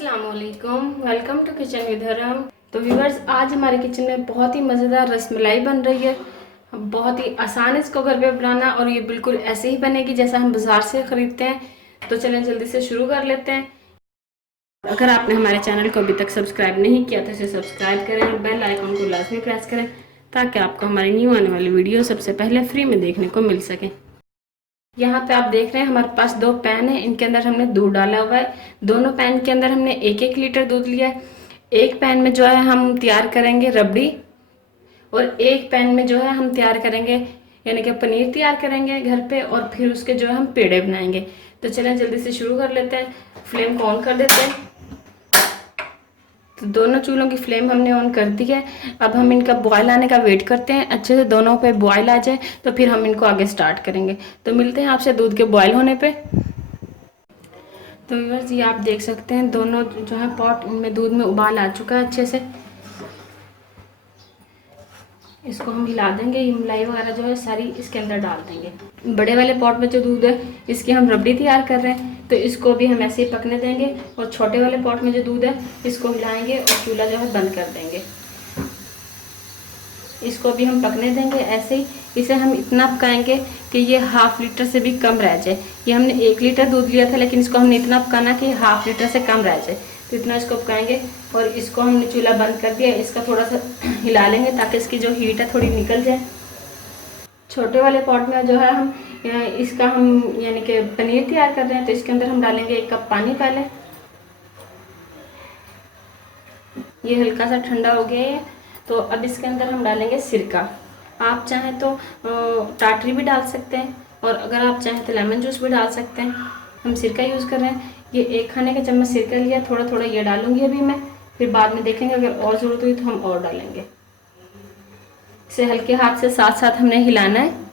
अस्सलाम वालेकुम, welcome to kitchen with हरम। तो व्यूअर्स, आज हमारे किचन में बहुत ही मज़ेदार रसमलाई बन रही है। बहुत ही आसान है इसको घर पे बनाना और ये बिल्कुल ऐसे ही बनेगी जैसा हम बाज़ार से ख़रीदते हैं। तो चलें जल्दी से शुरू कर लेते हैं। अगर आपने हमारे चैनल को अभी तक सब्सक्राइब नहीं किया तो इसे सब्सक्राइब करें और बेल आइकन को लाजमी प्रेस करें ताकि आपको हमारी न्यू आने वाली वीडियो सबसे पहले फ्री में देखने को मिल सके। यहाँ पे आप देख रहे हैं हमारे पास दो पैन है, इनके अंदर हमने दूध डाला हुआ है। दोनों पैन के अंदर हमने 1-1 लीटर दूध लिया है। एक पैन में जो है हम तैयार करेंगे रबड़ी और एक पैन में जो है हम तैयार करेंगे यानी कि पनीर तैयार करेंगे घर पे और फिर उसके जो है हम पेड़े बनाएंगे। तो चलें जल्दी से शुरू कर लेते हैं। फ्लेम को ऑन कर देते हैं। तो दोनों चूल्हों की फ्लेम हमने ऑन कर दी है। अब हम इनका बॉयल आने का वेट करते हैं, अच्छे से दोनों पे बॉयल आ जाए तो फिर हम इनको आगे स्टार्ट करेंगे। तो मिलते हैं आपसे दूध के बॉयल होने पे। तो व्यूअर्स, ये आप देख सकते हैं दोनों जो है पॉट में दूध में उबाल आ चुका है अच्छे से। इसको हम हिला देंगे, ये मलाई वगैरह जो है सारी इसके अंदर डाल देंगे। बड़े वाले पॉट में जो दूध है इसकी हम रबड़ी तैयार कर रहे हैं तो इसको भी हम ऐसे ही पकने देंगे और छोटे वाले पॉट में जो दूध है इसको हिलाएंगे और चूल्हा जो है बंद कर देंगे। इसको भी हम पकने देंगे ऐसे ही। इसे हम इतना पकाएंगे कि ये ½ लीटर से भी कम रह जाए। ये हमने 1 लीटर दूध लिया था लेकिन इसको हमने इतना पकाना कि ½ लीटर से कम रह जाए। तो इतना इसको पकाएंगे और इसको हमने चूल्हा बंद कर दिया। इसका थोड़ा सा हिला लेंगे ताकि इसकी जो हीट है थोड़ी निकल जाए। छोटे वाले पॉट में जो है हम इसका हम यानी कि पनीर तैयार कर रहे हैं तो इसके अंदर हम डालेंगे 1 कप पानी। पहले ये हल्का सा ठंडा हो गया है तो अब इसके अंदर हम डालेंगे सिरका। आप चाहें तो टाटरी भी डाल सकते हैं और अगर आप चाहें तो लेमन जूस भी डाल सकते हैं। हम सिरका यूज़ कर रहे हैं। ये 1 खाने का चम्मच सिरका लिया, थोड़ा थोड़ा ये डालूंगी अभी मैं, फिर बाद में देखेंगे अगर और ज़रूरत हुई तो हम और डालेंगे। इसे हल्के हाथ से साथ साथ हमने हिलाना है।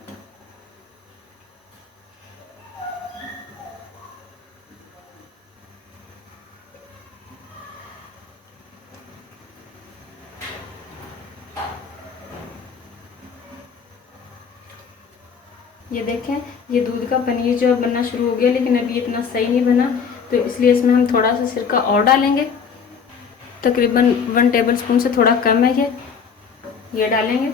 ये देखें, ये दूध का पनीर जो बनना शुरू हो गया लेकिन अभी इतना सही नहीं बना तो इसलिए इसमें हम थोड़ा सा सिरका और डालेंगे। तकरीबन 1 टेबल स्पून से थोड़ा कम है ये डालेंगे।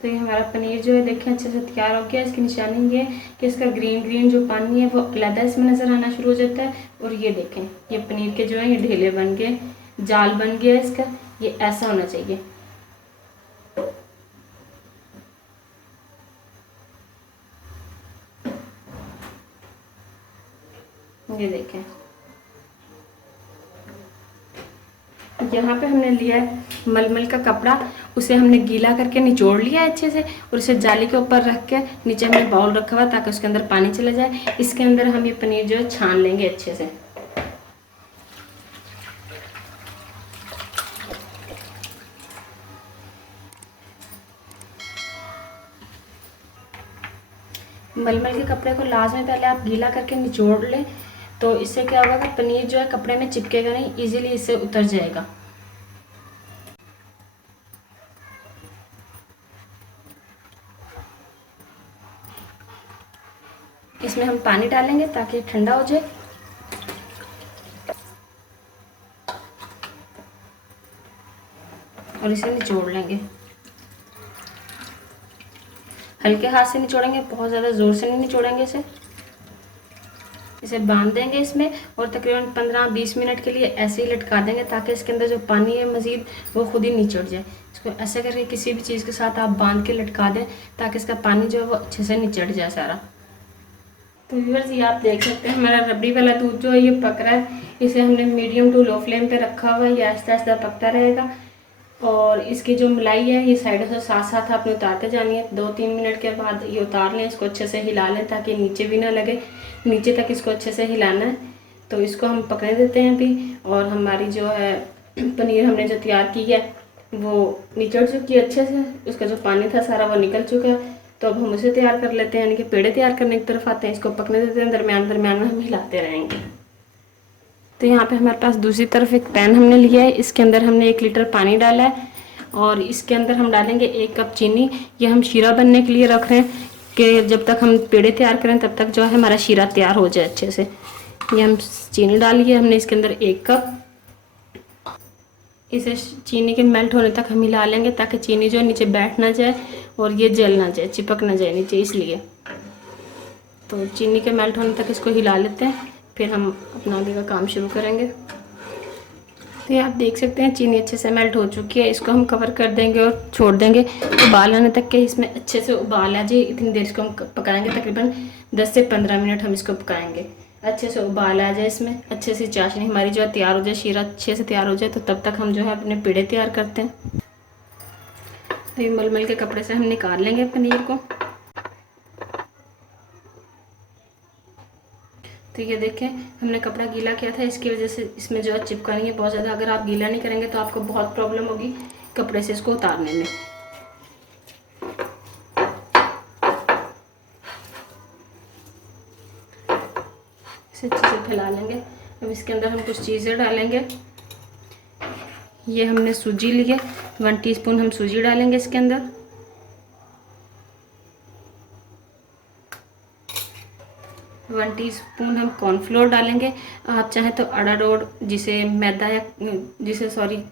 तो ये हमारा पनीर जो है देखें अच्छे से तैयार हो गया। इसकी निशानी ये है कि इसका ग्रीन ग्रीन जो पानी है वो अलग इसमें नज़र आना शुरू हो जाता है। और ये देखें ये पनीर के जो है ये ढेले बन गए, जाल बन गया इसका। ये ऐसा होना चाहिए। ये देखें, यहाँ पे हमने लिया है मलमल का कपड़ा, उसे हमने गीला करके निचोड़ लिया है अच्छे से और इसे जाली के ऊपर रख के नीचे हमने बाउल रखा हुआ ताकि उसके अंदर पानी चला जाए। इसके अंदर हम ये पनीर जो है छान लेंगे अच्छे से। मलमल के कपड़े को लाजमी पहले आप गीला करके निचोड़ लें तो इससे क्या होगा कि पनीर जो है कपड़े में चिपकेगा नहीं, इजीली इससे उतर जाएगा। इसमें हम पानी डालेंगे ताकि ठंडा हो जाए और इसे निचोड़ लेंगे। हल्के हाथ से निचोड़ेंगे, बहुत ज़्यादा ज़ोर से नहीं निचोड़ेंगे। इसे बांध देंगे इसमें और तकरीबन 15-20 मिनट के लिए ऐसे ही लटका देंगे ताकि इसके अंदर जो पानी है मज़ीद वो खुद ही निचड़ जाए। इसको ऐसे करके किसी भी चीज़ के साथ आप बांध के लटका दें ताकि इसका पानी जो है वो अच्छे से निचड़ जाए सारा। तो व्यूअर्स, ये आप देख सकते हैं हमारा रबड़ी वाला दूध जो है ये पक रहा है। इसे हमने मीडियम टू लो फ्लेम पे रखा हुआ है, ये आहिस्ता आहिस्ता पकता रहेगा। और इसकी जो मलाई है ये साइडों से साथ साथ आपने उतारते जानी है। 2-3 मिनट के बाद ये उतार लें, इसको अच्छे से हिला लें ताकि नीचे भी ना लगे। नीचे तक इसको अच्छे से हिलाना है। तो इसको हम पकने देते हैं अभी। और हमारी जो है पनीर हमने जो तैयार की है वो निचड़ चुकी है अच्छे से, उसका जो पानी था सारा वो निकल चुका है। तो अब हम उसे तैयार कर लेते हैं, यानी कि पेड़े तैयार करने की तरफ आते हैं। इसको पकने देते हैं, दरमियान दरमियान में हम हिलाते रहेंगे। तो यहाँ पे हमारे पास दूसरी तरफ एक पैन हमने लिया है, इसके अंदर हमने 1 लीटर पानी डाला है और इसके अंदर हम डालेंगे 1 कप चीनी। ये हम शीरा बनने के लिए रख रहे हैं कि जब तक हम पेड़े तैयार करें तब तक जो है हमारा शीरा तैयार हो जाए अच्छे से। ये हम चीनी डाली है हमने इसके अंदर 1 कप। इसे चीनी के मेल्ट होने तक हम हिला लेंगे ताकि चीनी जो नीचे बैठ ना जाए और ये जल ना जाए, चिपक ना जाए नीचे, इसलिए। तो चीनी के मेल्ट होने तक इसको हिला लेते हैं, फिर हम अपना आगे का काम शुरू करेंगे। तो ये आप देख सकते हैं चीनी अच्छे से मेल्ट हो चुकी है। इसको हम कवर कर देंगे और छोड़ देंगे उबाल आने तक के इसमें अच्छे से उबाल आ जाए। इतनी देर इसको हम पकाएंगे, तकरीबन 10 से 15 मिनट हम इसको पकाएंगे। अच्छे से उबाल आ जाए, इसमें अच्छे से चाशनी हमारी जो है तैयार हो जाए, शीरा अच्छे से तैयार हो जाए, तो तब तक हम जो है अपने पेड़े तैयार करते हैं। तो ये मलमल के कपड़े से हम निकाल लेंगे पनीर को। तो ये देखें हमने कपड़ा गीला किया था, इसकी वजह से इसमें जो है चिपका नहीं है बहुत ज़्यादा। अगर आप गीला नहीं करेंगे तो आपको बहुत प्रॉब्लम होगी कपड़े से इसको उतारने में। इसे अच्छे से फैला लेंगे। अब इसके अंदर हम कुछ चीज़ें डालेंगे। ये हमने सूजी ली है, 1 टीस्पून हम सूजी डालेंगे इसके अंदर। वन टीस्पून हम कॉर्नफ्लोर डालेंगे। आप चाहें तो अरारोट, जिसे मैदा या जिसे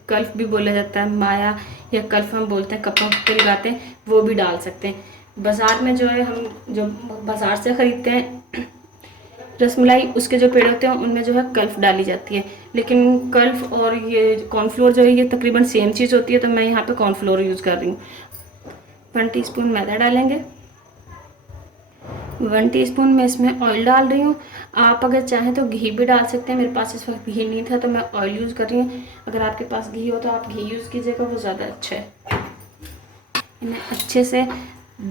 कल्फ भी बोला जाता है, माया या कल्फ हम बोलते हैं, कपड़ों पे लगाते हैं, वो भी डाल सकते हैं। बाज़ार में जो है हम जो बाज़ार से ख़रीदते हैं रसमलाई, उसके जो पेड़ होते हैं उनमें जो है कल्फ डाली जाती है, लेकिन कल्फ और ये कॉर्नफ्लोर जो है ये तकरीबन सेम चीज़ होती है, तो मैं यहाँ पे कॉर्नफ्लोर यूज़ कर रही हूँ। 1 टीस्पून मैदा डालेंगे। 1 टीस्पून मैं इसमें ऑयल डाल रही हूँ। आप अगर चाहें तो घी भी डाल सकते हैं, मेरे पास इस वक्त घी नहीं था तो मैं ऑयल यूज़ कर रही हूँ। अगर आपके पास घी हो तो आप घी यूज़ कीजिएगा, वो ज़्यादा अच्छा है। इन्हें अच्छे से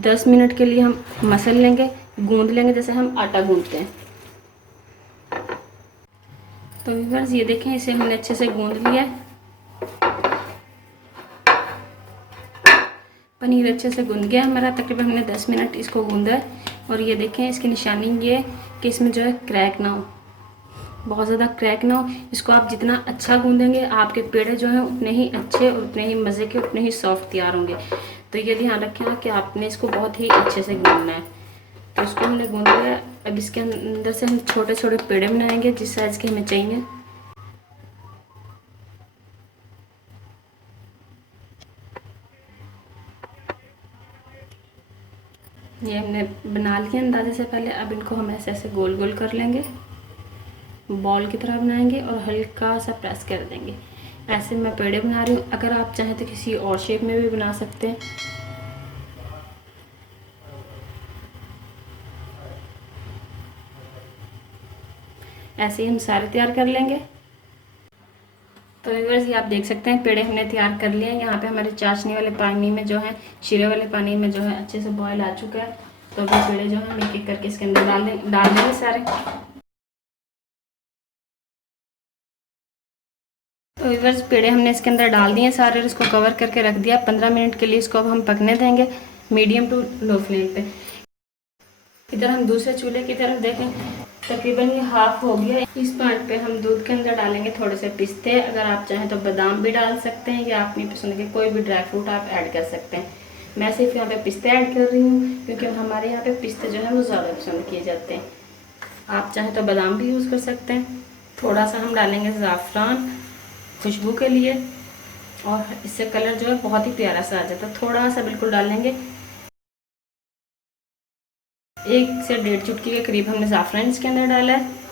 10 मिनट के लिए हम मसल लेंगे, गूंद लेंगे जैसे हम आटा गूंदते हैं। तो व्यूअर्स ये देखें, इसे हमने अच्छे से गूंद लिया है। पनीर अच्छे से गूंद गया हमारा, तकरीबन हमने 10 मिनट इसको गूंदा है। और ये देखें इसकी निशानी ये कि इसमें जो है क्रैक ना हो, बहुत ज़्यादा क्रैक ना हो। इसको आप जितना अच्छा गूंदेंगे आपके पेड़े जो हैं उतने ही अच्छे और उतने ही मज़े के, उतने ही सॉफ्ट तैयार होंगे। तो ये ध्यान रखें कि आपने इसको बहुत ही अच्छे से गूंदना है। तो इसको हमने गूंद लिया। अब इसके अंदर से हम छोटे छोटे पेड़े बनाएंगे जिस साइज़ के हमें चाहिए। ये हमने बना लिए अंदाजे से पहले। अब इनको हम ऐसे ऐसे गोल गोल कर लेंगे, बॉल की तरह बनाएंगे और हल्का सा प्रेस कर देंगे। ऐसे मैं पेड़े बना रही हूँ, अगर आप चाहें तो किसी और शेप में भी बना सकते हैं। ऐसे ही हम सारे तैयार कर लेंगे। तो व्यूअर्स ये आप देख सकते हैं पेड़े हमने तैयार कर लिए हैं। यहाँ पे हमारे चाशनी वाले पानी में जो है, शीरे वाले पानी में जो है अच्छे से बॉयल आ चुका है। तो अभी पेड़े जो है हम एक एक करके इसके अंदर डाल देंगे सारे। तो व्यूअर्स पेड़े हमने इसके अंदर डाल दिए सारे और इसको कवर करके रख दिया 15 मिनट के लिए। इसको अब हम पकने देंगे मीडियम टू लो फ्लेम पे। इधर हम दूसरे चूल्हे की तरफ देखें, तकरीबन ये हाफ हो गया। इस पॉइंट पे हम दूध के अंदर डालेंगे थोड़े से पिस्ते। अगर आप चाहें तो बादाम भी डाल सकते हैं या अपनी पसंद के कोई भी ड्राई फ्रूट आप ऐड कर सकते हैं। मैं सिर्फ यहाँ पे पिस्ते ऐड कर रही हूँ क्योंकि हमारे यहाँ पे पिस्ते जो है वो ज़्यादा पसंद किए जाते हैं। आप चाहें तो बादाम भी यूज़ कर सकते हैं। थोड़ा सा हम डालेंगे ज़ाफ़रान खुशबू के लिए, और इससे कलर जो है बहुत ही प्यारा सा आ जाता है। थोड़ा सा बिल्कुल डालेंगे, 1 से 1.5 चुटकी के करीब हमने ज़ाफ़रान इसके अंदर डाला है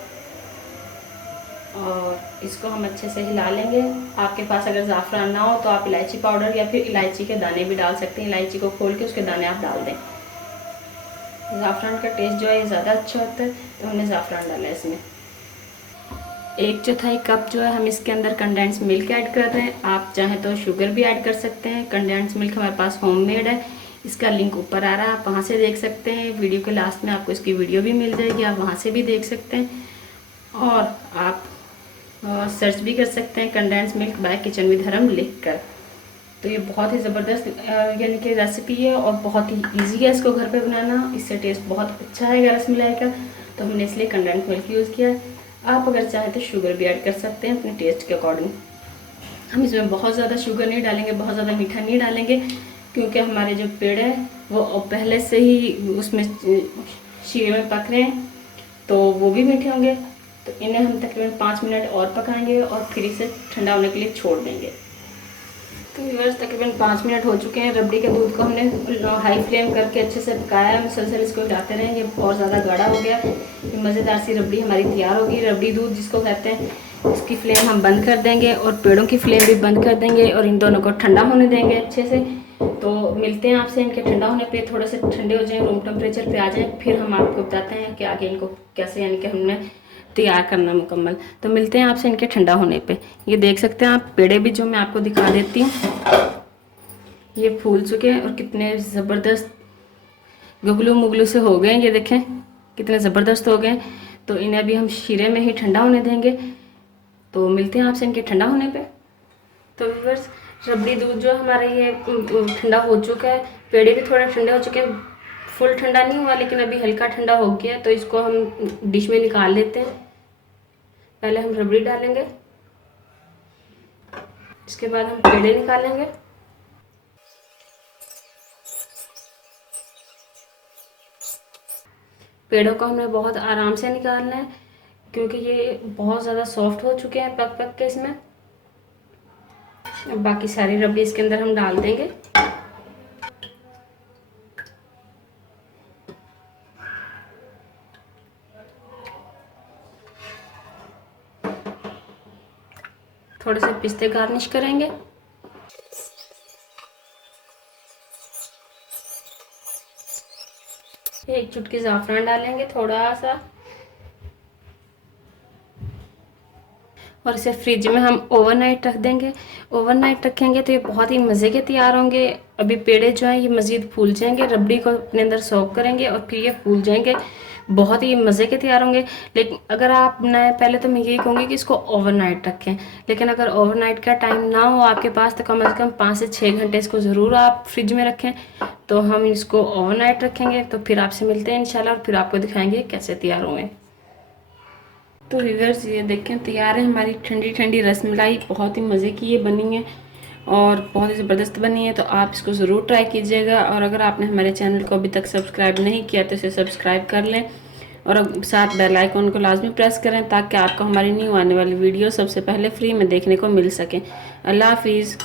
और इसको हम अच्छे से हिला लेंगे। आपके पास अगर ज़ाफ़रान ना हो तो आप इलायची पाउडर या फिर इलायची के दाने भी डाल सकते हैं। इलायची को खोल के उसके दाने आप डाल दें। ज़ाफ़रान का टेस्ट जो है ये ज़्यादा अच्छा होता है, तो हमने ज़ाफ़रान डाला है इसमें। 1/4 कप जो है हम इसके अंदर कंडेंस मिल्क ऐड कर रहे हैं। आप चाहें तो शुगर भी ऐड कर सकते हैं। कंडेंस मिल्क हमारे पास होममेड है, इसका लिंक ऊपर आ रहा है, आप वहाँ से देख सकते हैं। वीडियो के लास्ट में आपको इसकी वीडियो भी मिल जाएगी, आप वहाँ से भी देख सकते हैं। और आप सर्च भी कर सकते हैं condense milk bye kitchen with हरम लिख कर। तो ये बहुत ही ज़बरदस्त यानी कि रेसिपी है और बहुत ही इजी है इसको घर पे बनाना। इससे टेस्ट बहुत अच्छा आएगा रसमलाई का। तो हमने इसलिए कंडेंस मिल्क यूज़ किया है। आप अगर चाहें तो शुगर भी ऐड कर सकते हैं अपने टेस्ट के अकॉर्डिंग। हम इसमें बहुत ज़्यादा शुगर नहीं डालेंगे, बहुत ज़्यादा मीठा नहीं डालेंगे, क्योंकि हमारे जो पेड़ हैं वो पहले से ही उसमें शीरे में पक रहे हैं, तो वो भी मीठे होंगे। तो इन्हें हम तकरीबन 5 मिनट और पकाएंगे और फिर इसे ठंडा होने के लिए छोड़ देंगे। तो व्यूअर्स तकरीबन 5 मिनट हो चुके हैं। रबड़ी के दूध को हमने हाई फ्लेम करके अच्छे से पकाया है। मुसलसल इसको हिलाते रहें। ये बहुत ज़्यादा गाढ़ा हो गया। ये मज़ेदार सी रबड़ी हमारी तैयार होगी। रबड़ी दूध जिसको कहते हैं, इसकी फ्लेम हम बंद कर देंगे और पेड़ों की फ्लेम भी बंद कर देंगे और इन दोनों को ठंडा होने देंगे अच्छे से। तो मिलते हैं आपसे इनके ठंडा होने पे, थोड़े से ठंडे हो जाएं, रूम टेम्परेचर पे आ जाएं, फिर हम आपको बताते हैं कि आगे इनको कैसे यानी कि हमने तैयार करना मुकम्मल। तो मिलते हैं आपसे इनके ठंडा होने पे। ये देख सकते हैं आप पेड़े भी जो मैं आपको दिखा देती हूँ, ये फूल चुके हैं और कितने ज़बरदस्त गुगलू मुगलू से हो गए। ये देखें कितने ज़बरदस्त हो गए। तो इन्हें अभी हम शीरे में ही ठंडा होने देंगे। तो मिलते हैं आपसे इनके ठंडा होने पे। तो व्यूअर्स रबड़ी दूध जो हमारा ये ठंडा हो चुका है, पेड़े भी थोड़े ठंडे हो चुके हैं। फुल ठंडा नहीं हुआ लेकिन अभी हल्का ठंडा हो गया। तो इसको हम डिश में निकाल लेते हैं। पहले हम रबड़ी डालेंगे, इसके बाद हम पेड़े निकालेंगे। पेड़ों को हमें बहुत आराम से निकालना है, क्योंकि ये बहुत ज़्यादा सॉफ्ट हो चुके हैं पक पक के इसमें। अब बाकी सारी रबड़ी इसके अंदर हम डाल देंगे। थोड़े से पिस्ते गार्निश करेंगे। एक चुटकी ज़ाफ़रान डालेंगे थोड़ा सा, और इसे फ्रिज में हम ओवरनाइट रख देंगे। ओवरनाइट रखेंगे तो ये बहुत ही मज़े के तैयार होंगे। अभी पेड़े जो हैं ये मज़ीद फूल जाएंगे, रबड़ी को अपने अंदर सोक करेंगे और फिर ये फूल जाएंगे, बहुत ही मज़े के तैयार होंगे। लेकिन अगर आप नए, पहले तो मैं यही कहूँगी कि इसको ओवरनाइट रखें, लेकिन अगर ओवरनाइट का टाइम ना हो आपके पास तो कम से कम 5 से 6 घंटे इसको ज़रूर आप फ्रिज में रखें। तो हम इसको ओवरनाइट रखेंगे। तो फिर आपसे मिलते हैं इंशाल्लाह और फिर आपको दिखाएंगे कैसे तैयार हुए। तो व्यूअर्स ये देखें तैयार है हमारी ठंडी ठंडी रसमलाई। बहुत ही मज़े की ये बनी है और बहुत ही ज़बरदस्त बनी है। तो आप इसको ज़रूर ट्राई कीजिएगा। और अगर आपने हमारे चैनल को अभी तक सब्सक्राइब नहीं किया तो इसे सब्सक्राइब कर लें और साथ बेल आइकन को लाजमी प्रेस करें, ताकि आपको हमारी न्यू आने वाली वीडियो सबसे पहले फ्री में देखने को मिल सके। अल्लाह हाफिज़।